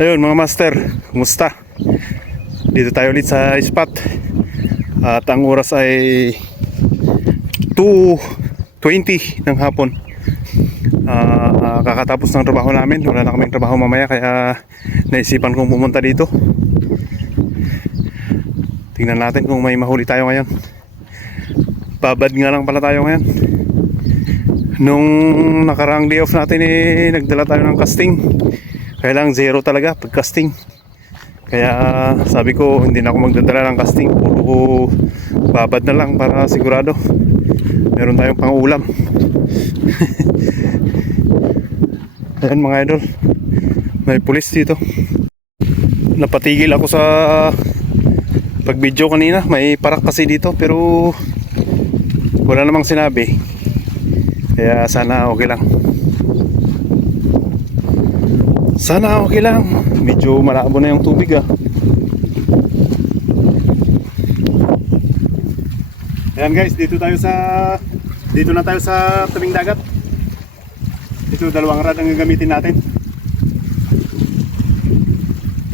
Ayun mga master, kumusta? Dito tayo ulit sa spot. At ang oras ay 2:20 ng hapon. Kakatapos ng trabaho namin. Wala na kaming trabaho mamaya, kaya naisipan kong pumunta dito. Tingnan natin kung may mahuli tayo ngayon. Babad nga lang pala tayo ngayon. Nung nakaraang day off natin nagdala tayo ng casting. Kaya lang zero talaga pag casting. Kaya sabi ko hindi na ako magdadala ng casting. Puro babad na lang para sigurado meron tayong pang-ulam. Ayan mga idol, may pulis dito. Napatigil ako sa pag-video kanina. May parak kasi dito pero wala namang sinabi. Kaya sana okay lang. Sana okay lang. Medyo malabo na yung tubig Ayan guys, dito na tayo sa tabing dagat. Ito, dalawang rad ang gagamitin natin.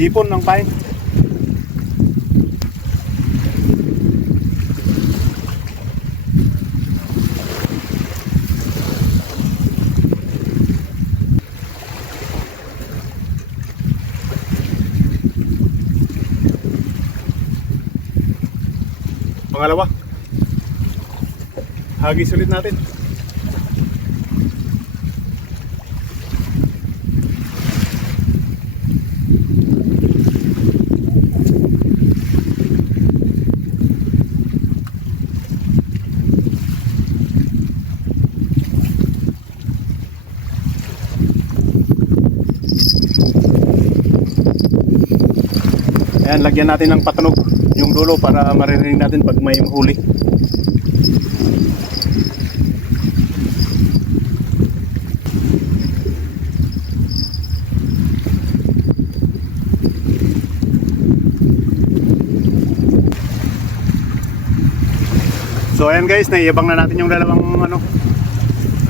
Ipon ng pine. Pangalawa, hagis ulit natin. Ayan, lagyan natin ng patunog yung dulo para maririnig natin pag may mahuli. So ayan guys, naiabang na natin yung dalawang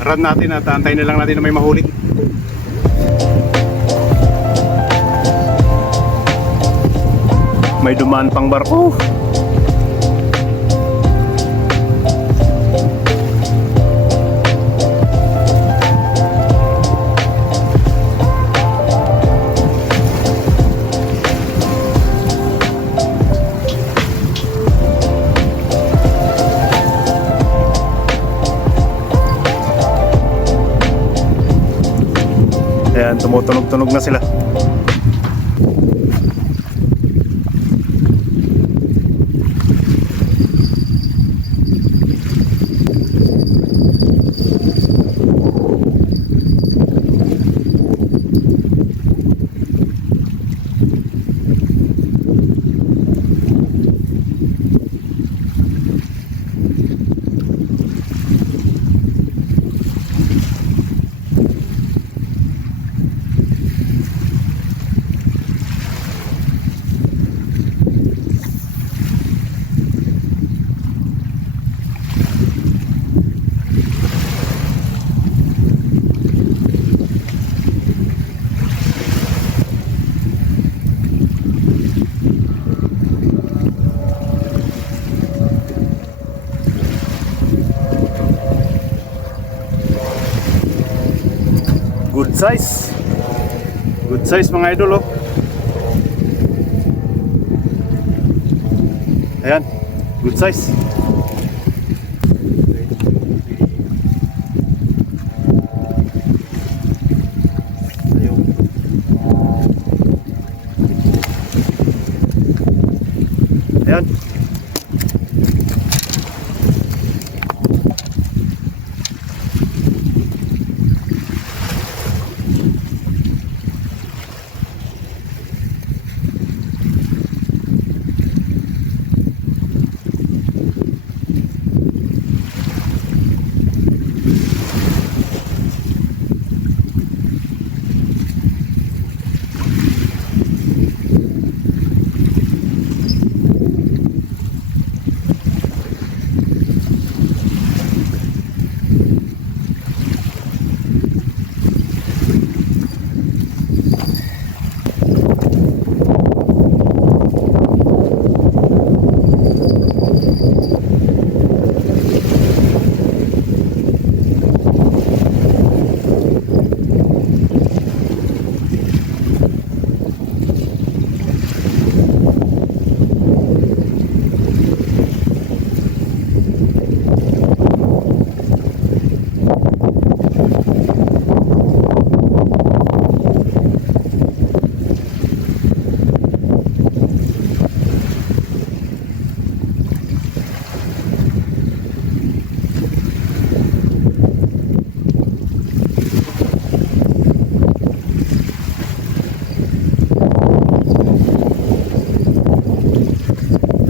rod natin at antayin na lang natin na may mahuli. May dumaan pang barko. Ayan, tumutunog-tunog na sila. Good size. Good size mga idol Ayan, good size. Ayan.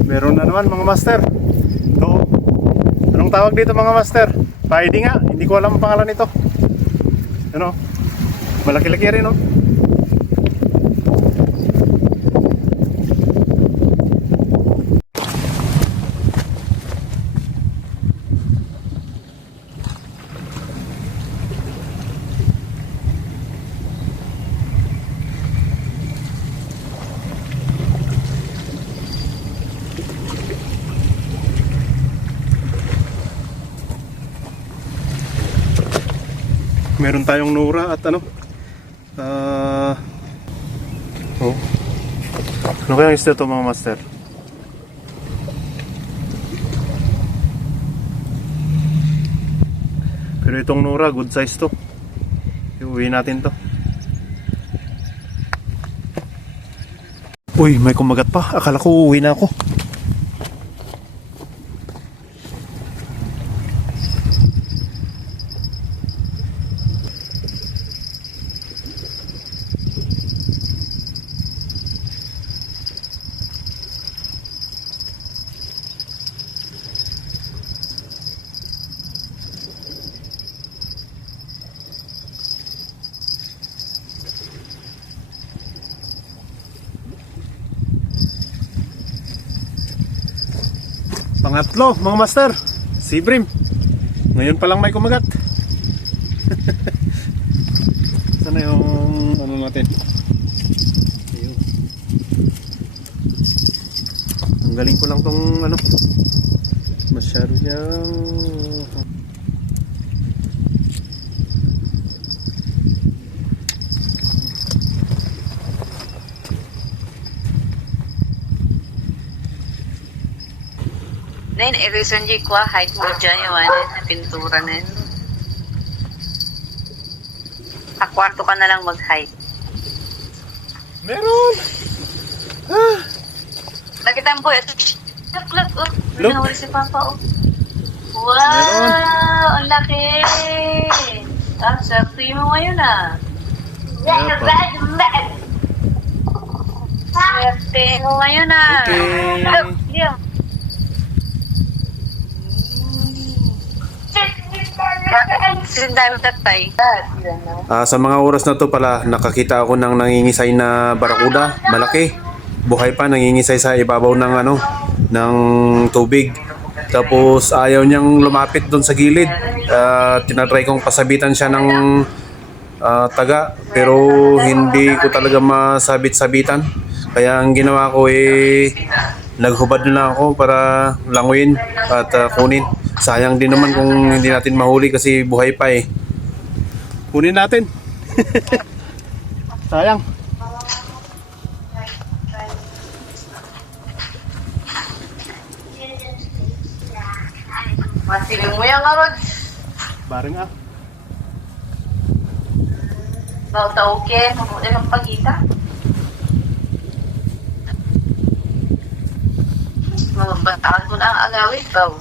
Meron na naman mga master. Ito. Anong tawag dito mga master? Paidi nga. Hindi ko alam ang pangalan nito. Ano? Malaki-laki rin, no? Meron tayong Nora at ano? Oh. Ano kaya isda to mga master? Pero itong Nora, good size to. Iuwi natin to. Uy, may kumagat pa. Akala ko uuwi na ako. Pangatlo, mga master. Si Brim. Ngayon pa lang may kumagat. Sana yung ano natin. Ayun. Ang galing ko lang tong ano. Masyado niyang Nen, i-reason di ko height mo dyan yung ano, na pintura na yun. Kwarto ka na lang mag-height. meron. Ah, Nakita mo po, look, Look. nahuli si Papa, oh. Wow, Meron. ang laki. Sarap mo ngayon, ah. Meron pa. Swerte mo ngayon, ah. Okay. Look, yeah. Sindayo tatay. Sa mga oras na to pala, nakakita ako ng nangingisay na barakuda, malaki. Buhay pa, nangingisay sa ibabaw ng ano, ng tubig. Tapos ayaw niyang lumapit doon sa gilid. Tinatry kong pasabitan siya ng taga, pero hindi ko talaga masabit-sabitan. Kaya ang ginawa ko naghubad na lang ako para languin at kunin. Sayang din naman kung hindi natin mahuli kasi buhay pa eh. Kunin natin. Sayang. Masiling mo yan, Karod. Bareng ah. Tao-tao ke, mabuti ng pagkita. Mabataan ko na ang agawin, baw.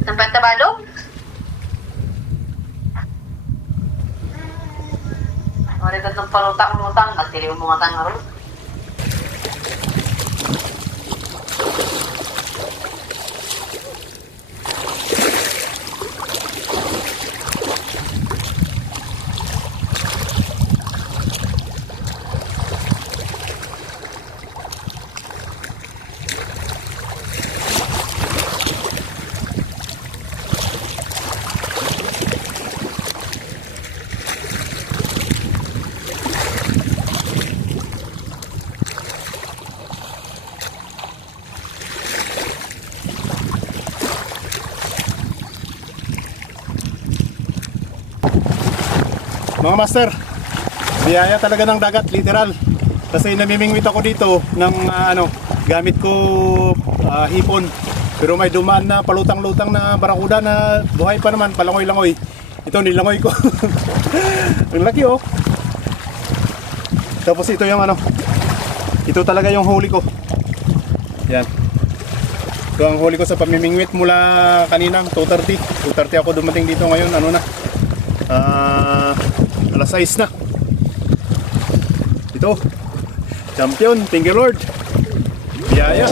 Sampai tabalong? Marikat ng palutang-lutang, nagtiliw mo nga tangaro. Mga master, biyaya talaga ng dagat, literal. Kasi namimingwit ako dito ng gamit ko hipon. Pero may dumaan na palutang-lutang na barakuda na buhay pa naman, palangoy-langoy. Ito nilangoy ko. Ang laki oh. Tapos ito yung ito talaga yung huli ko. Yan. Ito ang huli ko sa pamimingwit mula kanina, 2:30. 2:30 ako dumating dito ngayon, alas 6 na. Ito. Champion. Thank you Lord. Biyaya.